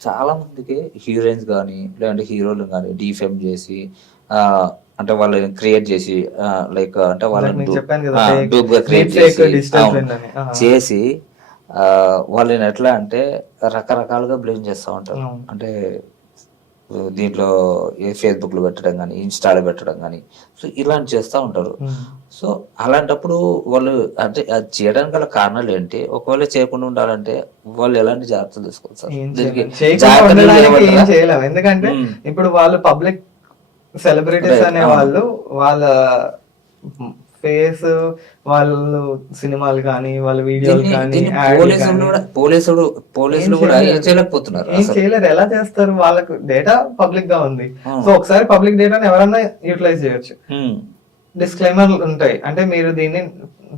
చాలా మందికి హీరోయిన్స్ గానీ, లేదంటే హీరోలను గానీ డీఫేమ్ జేసి అంటే వాళ్ళని క్రియేట్ జేసి లైక్ అంటే ఇందాక వాళ్ళని మీకు చెప్పాను కదా! డూప్‌గా క్రియేట్ డీప్ ఫేక్ చేసి డిజిటల్ అవును. ఫ్రెండ్ అని. ఆ! చేసి వాళ్ళని ఎట్లా అంటే రకరకాలుగా బ్లేమ్ చేస్తా ఉంటారు. అవును. అంటే దీంట్లో ఫేస్‌బుక్‌లో పెట్టడం గానీ, ఇన్‌స్టాలో పెట్టడం గానీ, సో ఇలాంటివి చేస్తా ఉంటారు. హ్మ్. సో అలాంటప్పుడు వాళ్ళు అంటే అది చేయడానికి గల కారణాలేంటి? ఒకవేళ చేయకుండా ఉండాలంటే వాళ్ళు ఎలాంటి జాగ్రత్తలు తీసుకోవాలి సార్? ఏం దీనికి చేయలేం. చేయకుండా జాగ్రత్తలు ఉండడానికి ఏం లేవంటారా? చేయలేం. ఎందుకంటే హ్మ్. ఇప్పుడు వాళ్ళు పబ్లిక్ సెలబ్రిటీస్ రైట్. అవును. అనేవాళ్ళు వాళ్ళ ఫేస్, వాళ్ళు సినిమాలు కానీ, వాళ్ళ వీడియోలు దీన్ని కానీ, దీన్ని యాడ్‌లు పోలీసులు కానీ గూడా ఏం పోలీసులు గూడా ఏం చేయలేరు. చేయలేకపోతున్నారు ఏం అసలు. చేయలేరు. ఎలా చేస్తారు? వాళ్ళకు డేటా పబ్లిక్‌గా ఉంది. సో, అవును. ఒకసారి పబ్లిక్ డేటాని ఎవరన్నా యుటిలైజ్ చేయొచ్చు. హ్మ్. డిస్క్లైమర్‌లు ఉంటాయి. అంటే మీరు దీన్ని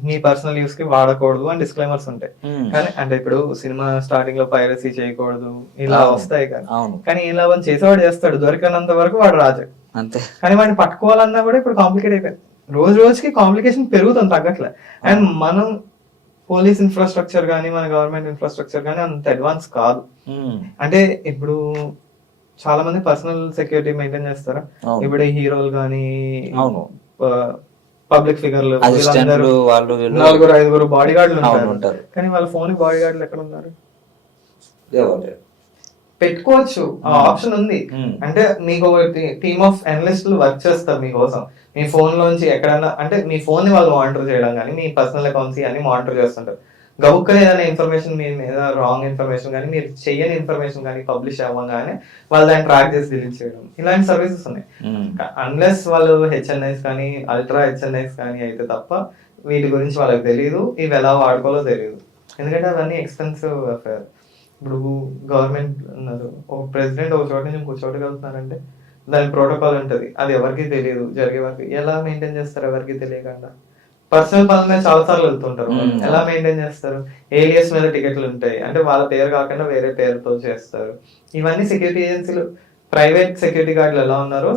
మీ పర్సనల్ యూస్‌కి వాడకూడదు అని డిస్క్లైమర్స్ ఉంటాయి. హ్మ్. కానీ అంటే ఇప్పుడు సినిమా స్టార్టింగ్‌లో పైరసీ చేయకూడదు. ఇలా అవును. వస్తాయి కానీ. అవును. కానీ ఇలా వాడు చేసేవాడు చేస్తాడు. దొరికనంత వరకు వాడు రాజు. అంతే. కానీ వాడిని పట్టుకోవాలన్నా కూడా ఇప్పుడు కాంప్లికేట్ అయిపోయింది. రోజు రోజుకి కాంప్లికేషన్ పెరుగుతుంది తగ్గట్లే. అండ్ అవును. మనం పోలీస్ ఇన్‌ఫ్రాస్ట్రక్చర్ గాని, మన గవర్నమెంట్ ఇన్‌ఫ్రాస్ట్రక్చర్ గాని అంత అడ్వాన్స్ కాదు. హ్మ్. అంటే ఇప్పుడు చాలా మంది పర్సనల్ సెక్యూరిటీ మెయింటైన్ చేస్తారా? అవును. ఇప్పుడు ఈ హీరోలు గాని, అవును. పబ్లిక్ ఫిగర్లు వీళ్ళందరూ అసిస్టెంట్లు వాళ్ళు వీళ్ళు నలుగురు, ఐదుగురు బాడీ గార్డ్‌లు అవును ఉంటారు. ఉంటారు. కానీ వాళ్ళ ఫోన్‌కి బాడీ గార్డ్‌లు ఎక్కడున్నారు? ఎవరు లేరు. పెట్టుకోవచ్చు. ఆ హ్మ్. ఆప్షన్ ఉంది. హ్మ్. అంటే మీకు ఒక టీమ్ ఆఫ్ అనలిస్టులు వర్క్ చేస్తారు మీకోసం. మీ ఫోన్‌లోంచి ఎక్కడన్నా అంటే మీ ఫోన్‌ని వాళ్ళు మానిటర్ చేయడం గాని, మీ పర్సనల్ అకౌంట్స్ ఇయన్నీ మానిటర్ చేస్తుంటారు. గబుక్కన ఏదైనా ఇన్ఫర్మేషన్ మీ మీద రాంగ్ ఇన్ఫర్మేషన్ గాని, మీరు చెయ్యని ఇన్ఫర్మేషన్ గాని పబ్లిష్ అవ్వంగానే వాళ్ళు దాన్ని ట్రాక్ చేసి డిలీట్ చేయడం. ఇలాంటి సర్వీసెస్ ఉన్నాయి. హ్మ్. అన్లెస్ వాళ్ళు హెచ్ఎన్ఐస్ కానీ, అల్ట్రా హెచ్ఎన్ఐస్ కానీ అయితే తప్ప వీటి గురించి వాళ్ళకి తెలీదు. ఇవి ఎలా వాడుకోవాలో తెలీదు. ఎందుకంటే అవన్నీ ఎక్స్‌పెన్సివ్ అఫైర్. ఇప్పుడు గవర్నమెంట్ ఉన్నారు. ఒక ప్రెసిడెంట్ ఒక చోట నుంచి ఇంకో చోటకి వెళ్తున్నారంటే దాని ప్రోటోకాల్ ఉంటది. అది ఎవరికీ తెలియదు. జరిగే వరకు ఎలా మెయింటైన్ చేస్తారు ఎవరికీ తెలియకుండా? పర్సనల్ పనుల మీద చాలా సార్లు వెళ్తుంటారు వాళ్ళు. హ్మ్. ఎలా అవును. మెయింటైన్ చేస్తారు? ఏలియస్ మీద టికెట్లు ఉంటాయి. అంటే వాళ్ళ పేరు కాకుండా వేరే పేరుతో చేస్తారు. ఇవన్నీ సెక్యూరిటీ ఏజెన్సీలు ప్రైవేట్ సెక్యూరిటీ గార్డులు ఎలా ఉన్నారో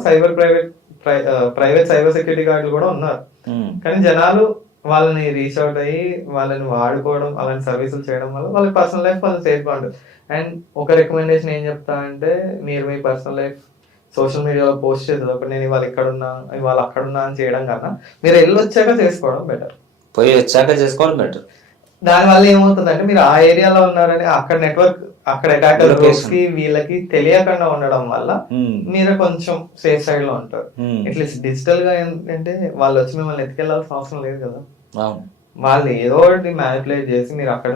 ప్రైవేట్ సైబర్ సెక్యూరిటీ గార్డులు కూడా ఉన్నారు. హ్మ్. కానీ జనాలు వాళ్ళని రీచ్ అవుట్ అయ్యి వాళ్ళని వాడుకోవడం అలాంటి సర్వీసులు చేయడం వల్ల వాళ్ళ పర్సనల్ లైఫ్ వాళ్ళు సేఫ్గా ఉంటుంది. అండ్ ఒక రికమెండేషన్ ఏం చెప్తా అంటే మీరు మీ పర్సనల్ లైఫ్ సోషల్ మీడియాలో పోస్ట్ చేసేటప్పుడు నేను ఇవాళ ఇక్కడున్నా ఇవాళ అక్కడున్నా అని చేయడం కన్నా మీరు వెళ్ళొచ్చాక చేసుకోవడం బెటర్. పోయి వచ్చాక చేసుకోవడం బెటర్. దానివల్ల ఏమవుతుందంటే మీరు ఆ ఏరియాలో ఉన్నారని అక్కడ నెట్వర్క్ అక్కడ అటాకర్ గ్రూప్స్ లొకేషన్. కి వీళ్ళకి తెలియకుండా ఉండడం వల్ల హ్మ్. మీరు కొంచెం సేఫ్ సైడ్ లో ఉంటారు. హ్మ్. అట్లీస్ట్ డిజిటల్ గా ఏంటంటే వాళ్ళు వచ్చి మిమ్మల్ని ఎత్తుకెళ్లాల్సిన అవసరం లేదు కదా. అవును. వాళ్ళు ఏదో ఒకటి మ్యానిపులేట్ చేసి మీరు అక్కడ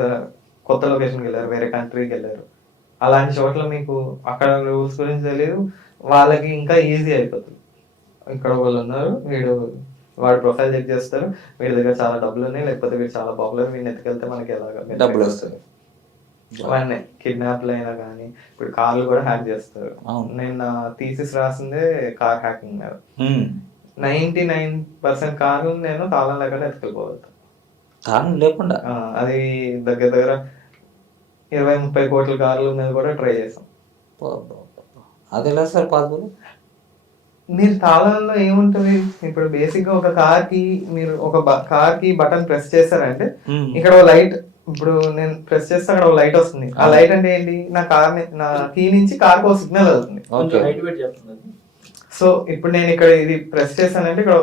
కొత్త లొకేషన్కి వెళ్ళారు, వేరే కంట్రీకి వెళ్ళారు. అలాంటి చోట్ల మీకు అక్కడ రూల్స్ గురించి తెలియదు. వాళ్ళకి ఇంకా ఈజీ అయిపోతుంది. ఇక్కడ వాళ్ళు ఉన్నారు, వాడి ప్రొఫైల్ చెక్ చేస్తారు, వీడి దగ్గర చాలా డబ్బులు ఉన్నాయి, లేకపోతే వీడు చాలా పాపులర్, వీడిని ఎత్తుకెళ్తే మనకి ఎలాగా డబ్బులు వస్తాయి. అవన్నీ కిడ్నాప్లు అయినా కానీ ఇప్పుడు కార్లు కూడా హ్యాక్ చేస్తారు. అవును. నేను నా థీసిస్ రాసిందే కార్ హ్యాకింగ్ మీద. హ్మ్. 99% కార్లు నేను తాళం లేకుండా ఎత్తుకెళ్ళిపోగలుగుతాను. కారణం లేకుండా. అది దగ్గర దగ్గర 20-30 కోట్ల కార్ల మీద కూడా ట్రై చేసాం. అబ్బబ్బబ్బా! అదెలా సార్ పాసిబుల్? మీరు తాళంలో ఏముంటది? ఇప్పుడు బేసిక్‌గా ఒక కార్‌కి మీరు ఒక కార్‌కి బటన్ ప్రెస్ చేశారంటే హ్మ్. ఇక్కడ ఓ లైట్ ఇప్పుడు నేను ప్రెస్ చేస్తే అక్కడ ఒక లైట్ వస్తుంది. ఆ లైట్ అంటే ఏంటి? నా కీ నుంచి కార్‌కి ఒక సిగ్నల్ వెళ్తుంది. ఓకే. సో ఇప్పుడు నేను ఇక్కడ ఇది ప్రెస్ చేశానంటే ఇక్కడ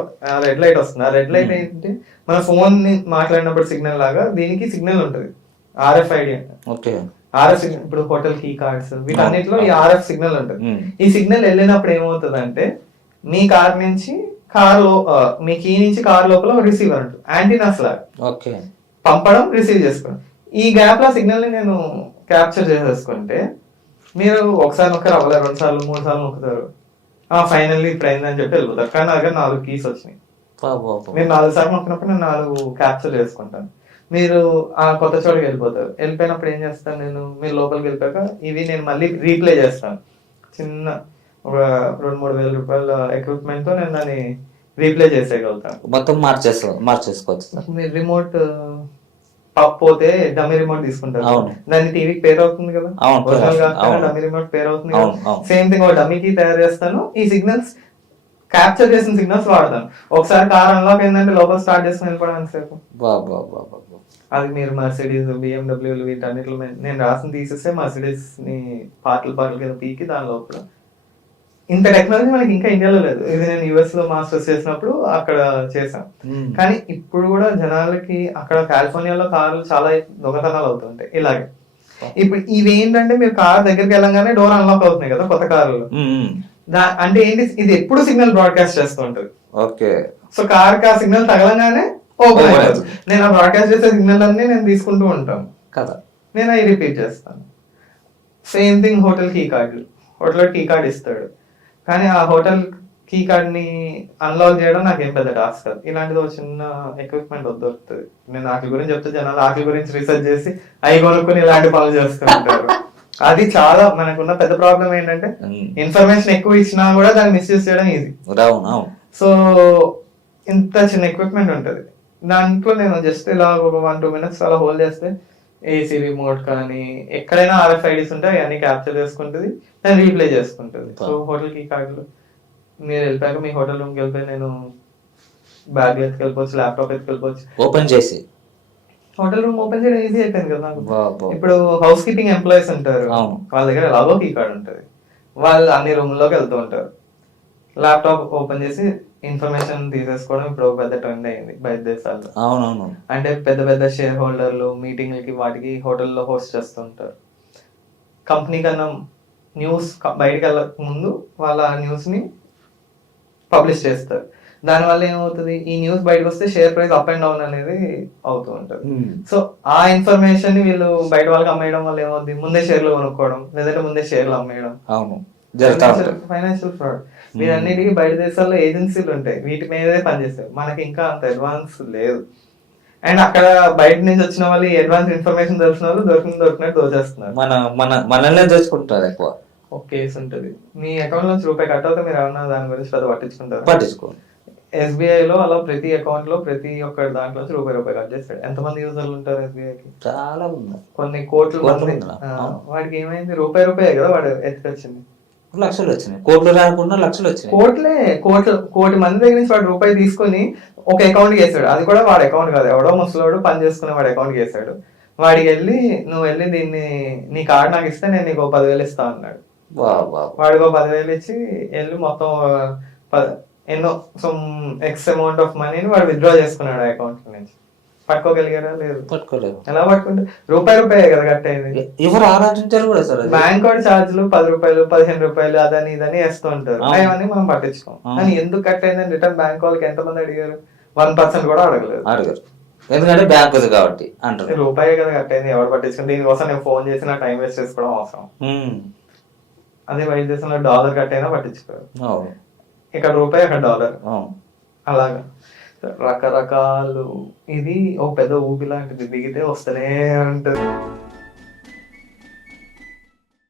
రెడ్ లైట్ వస్తుంది. ఆ రెడ్ లైట్ ఏంటి? మన ఫోన్ మాట్లాడినప్పుడు సిగ్నల్ లాగా దీనికి సిగ్నల్ ఉంటది. ఆర్ఎఫ్ఐడి అంటే. ఓకే. ఆర్ఎఫ్ సిగ్నల్ ఇప్పుడు హోటల్ కీ కార్డ్స్ వీటన్నిటిలో ఈ ఆర్ఎఫ్ సిగ్నల్ ఉంటుంది. హ్మ్. ఈ సిగ్నల్ వెళ్ళినప్పుడు ఏమవుతుందంటే మీ కార్ నుంచి మీ కీ నుంచి కార్ లోపల రిసీవర్ ఉంటుంది. యాంటీనాస్ లాగా. ఓకే. పంపడం, రిసీవ్ చేసుకోవడం. ఈ గ్యాప్ లో సిగ్నల్ ని నేను క్యాప్చర్ చేసేసుకుంటే మీరు ఒకసారి నొక్కరు అవ్వలేరు, 2 సార్లు 3 సార్లు నొక్కుతారు. ఫైనల్లీ ఇప్పుడు అయిందని చెప్పి వెళ్ళిపోతారు. కానీ నా దగ్గర 4 కీస్ వచ్చినాయి. మీరు 4 సార్లు నొక్కినప్పుడు నేను 4 క్యాప్చర్ చేసుకుంటాను. మీరు ఆ కొత్త చోటుకి వెళ్ళిపోతారు. వెళ్ళిపోయినప్పుడు ఏం చేస్తాను నేను? మీరు లోపలికి వెళ్ళిపోయాక ఇవి నేను మళ్ళీ రీప్లే చేస్తాను. చిన్న ఒక 2-3 వేల రూపాయల ఎక్విప్మెంట్ తో నేను దాన్ని రీప్లే చేసేయగలుగుతాను. మొత్తం మార్చేసుకోవచ్చు. మీరు రిమోట్ పోతే డమ్మీ రిమోట్ తీసుకుంటారు. అవును. దాన్ని టీవీకి పేర్ అవుతుంది కదా. అవును. ఒరిజినల్ కాకపోయినా అవును. డమ్మీ రిమోట్ పేర్ అవుతుంది అవును. కదా. అవును. సేమ్ థింగ్ ఒక డమ్మీకి తయారు చేస్తాను. ఈ సిగ్నల్స్ క్యాప్చర్ చేసిన సిగ్నల్స్ వాడతాను. ఒకసారి కార్ అన్లాక్ ఏంటంటే లోపల స్టార్ట్ చేసుకుని వెళ్ళిపోవడం సేపు. అది మీరు మర్సిడీస్, బిఎండబ్ల్యూలు వీటన్నిటిలో నేను రాసిన తీసేస్తే మర్సిడీస్ ని పార్ట్లు కింద పీకి దాని లోపల ఇంత టెక్నాలజీ మనకి ఇంకా ఇండియాలో లేదు. ఇది నేను యుఎస్ లో మాస్టర్స్ చేసినప్పుడు అక్కడ చేశాను. కానీ ఇప్పుడు కూడా జనాలకి అక్కడ కాలిఫోర్నియాలో కార్లు చాలా దొంగతనాలు అవుతుంటాయి ఇలాగే. ఇప్పుడు ఇవి ఏంటంటే మీరు కార్ దగ్గరికి వెళ్ళగానే డోర్ అన్లాక్ అవుతున్నాయి కదా కొత్త కార్లు. అంటే ఏంటి, ఇది ఎప్పుడు సిగ్నల్ బ్రాడ్కాస్ట్ చేస్తూ ఉంటది. ఓకే, సో కార్ కి ఆ సిగ్నల్ తగలంగానే ఓపెన్ అవుతుంది. నేను ఆ బ్రాడ్కాస్ట్ చేసే సిగ్నల్ అన్ని నేను తీసుకుంటూ ఉంటాను కదా, నేను అవి రిపీట్ చేస్తాను. సేమ్ థింగ్ హోటల్ కీ కార్డులు. హోటల్ కీ కార్డ్ ఇస్తాడు, కానీ ఆ హోటల్ కీ కార్డ్ ని అన్లాక్ చేయడం నాకేం పెద్ద టాస్క్ కాదు. ఇలాంటిది ఒక చిన్న ఎక్విప్మెంట్ దొరుకుతుంది. నేను ఆకలి గురించి చెప్తే జనాలు ఆకలి గురించి రీసెర్చ్ చేసి అవి కొనుక్కొని ఇలాంటి పనులు చేస్తూ ఉంటారు. అది చాలా మనకున్న పెద్ద ప్రాబ్లం ఏంటంటే ఇన్ఫర్మేషన్ ఎక్కువ ఇచ్చినా కూడా దాన్ని మిస్యూజ్ చేయడం ఈజీ. సో ఇంత చిన్న ఎక్విప్మెంట్ ఉంటుంది దాంట్లో. నేను జస్ట్ ఇలా ఒక 1-2 minutes అలా హోల్డ్ చేస్తే ఏసీ రిమోట్ కానీ ఎక్కడైనా RFIDs ఉంటాయి, అవన్నీ క్యాప్చర్ చేసుకుంటుంది, దాన్ని రీప్లే చేసుకుంటుంది. సో హోటల్ కీ కార్డులు మీరు వెళ్ళిపోయాక మీ హోటల్ రూమ్కి వెళ్ళిపోయి నేను బ్యాగ్ ఎత్తుకెళ్ళిపోవచ్చు, ల్యాప్టాప్ ఎత్తుకెళ్ళిపోవచ్చు. ఓపెన్ చేసి హోటల్ రూమ్ ఓపెన్ చేయడం ఈజీ అయిపోయింది కదా నాకు. ఇప్పుడు హౌస్ కీపింగ్ ఎంప్లాయీస్ ఉంటారు, వాళ్ళ దగ్గర ఎలాగో కీ కార్డ్ ఉంటుంది, వాళ్ళు అన్ని రూమ్లోకి వెళ్తూ ఉంటారు. ల్యాప్టాప్ ఓపెన్ చేసి ఇన్ఫర్మేషన్ తీసేసుకోవడం ఇప్పుడు ఒక పెద్ద ట్రెండ్ అయింది బయట దేశాల్లో. అవునవును. అంటే పెద్ద పెద్ద షేర్ హోల్డర్లు మీటింగ్లకి వాటికి హోటల్లో హోస్ట్ చేస్తుంటారు. కంపెనీ కన్నా న్యూస్ బయటకు వెళ్ళక ముందు వాళ్ళ న్యూస్ ని పబ్లిష్ చేస్తారు. దానివల్ల ఏమవుతుంది, ఈ న్యూస్ బయటకు వస్తే share price up and down అనేది అవుతూ ఉంటుంది. సో ఆ ఇన్ఫర్మేషన్ ని వీళ్ళు బయట వాళ్ళకి అమ్మేయడం వల్ల ఏమవుతుంది, ముందే షేర్లు కొనుక్కోవడం లేదంటే ముందే షేర్లు అమ్మేయడం. Financial fraud. వీటన్నిటికీ బయట దేశాల్లో ఏజెన్సీలు ఉంటాయి, వీటి మీదే పనిచేస్తాయి. మనకి ఇంకా అంత అడ్వాన్స్ లేదు. అండ్ అక్కడ బయట నుంచి వచ్చిన వాళ్ళు అడ్వాన్స్ ఇన్ఫర్మేషన్ తెలిసిన వాళ్ళు దొరికినట్టు దోచేస్తున్నారు. మనల్ని దోచుకుంటారు ఎక్కువ. ఒక కేసు ఉంటుంది, మీ అకౌంట్ నుంచి రూపాయి కట్ అవుతే మీరు ఏమన్నా దాని గురించి పెద్ద పట్టించుకోండి. SBI లో అలా ప్రతి అకౌంట్ లో ప్రతి ఒక్క దాంట్లో నుంచి రూపాయి కట్ చేస్తాడు. ఎంతమంది యూజర్లు ఉంటారు SBI కి? చాలా ఉంది, కొన్ని కోట్ల మంది. వాడికి ఏమైంది, రూపాయి కదా వాడు ఎత్తుకొచ్చింది, లక్షలు వచ్చినాయి. కోట్లు రాకుండా లక్షలు వచ్చినాయి. కోటి మంది దగ్గర నుంచి వాడు రూపాయి తీసుకొని ఒక అకౌంట్ వేసాడు. అది కూడా వాడి అకౌంట్ కాదు, ఎవడో ముసలోడు పని చేసుకునే వాడి అకౌంట్ వేసాడు. వాడికి వెళ్ళి నువ్వు వెళ్ళి దీన్ని నీ కార్డు నాకు ఇస్తే నేను నీకు 10,000 ఇస్తా అన్నాడు. వాడికి 10,000 ఇచ్చి వెళ్ళి మొత్తం ఎన్నో ఎక్స్ అమౌంట్ ఆఫ్ మనీని వాడు విత్డ్రా చేసుకున్నాడు అకౌంట్ నుంచి. పట్టుకోగలిగారా? లేదు, పట్టుకోలేదు. ఎలా పట్టుకుంటే రూపాయి కదా కట్ అయింది. ఎవరు ఆరాధించారు కూడా సార్. బ్యాంక్ వాడి ఛార్జీలు 10 రూపాయలు 15 రూపాయలు అదని ఇదని వేస్తూ ఉంటారు. అవన్నీ మనం పట్టించుకోం. కానీ ఎందుకు కట్ అయిందని రిటర్న్ బ్యాంక్ వాళ్ళకి ఎంతమంది అడిగారు? 1% కూడా అడగలేదు. ఎందుకంటే బ్యాంక్ ఉంది కాబట్టి అంటారు. రూపాయి కదా కట్ అయింది, ఎవరు పట్టించుకుని దీనికోసం నేను ఫోన్ చేసి నా టైం వేస్ట్ చేసుకోవడం అవసరం. అదే బయట దేశంలో డాలర్ కట్ అయినా పట్టించుకోరు. ఇక్కడ రూపాయి అక్కడ డాలర్, అలాగా రకరకాలు. ఇది ఒక పెద్ద ఊపి లాంటిది, దిగితే వస్తూనే ఉంటుంది.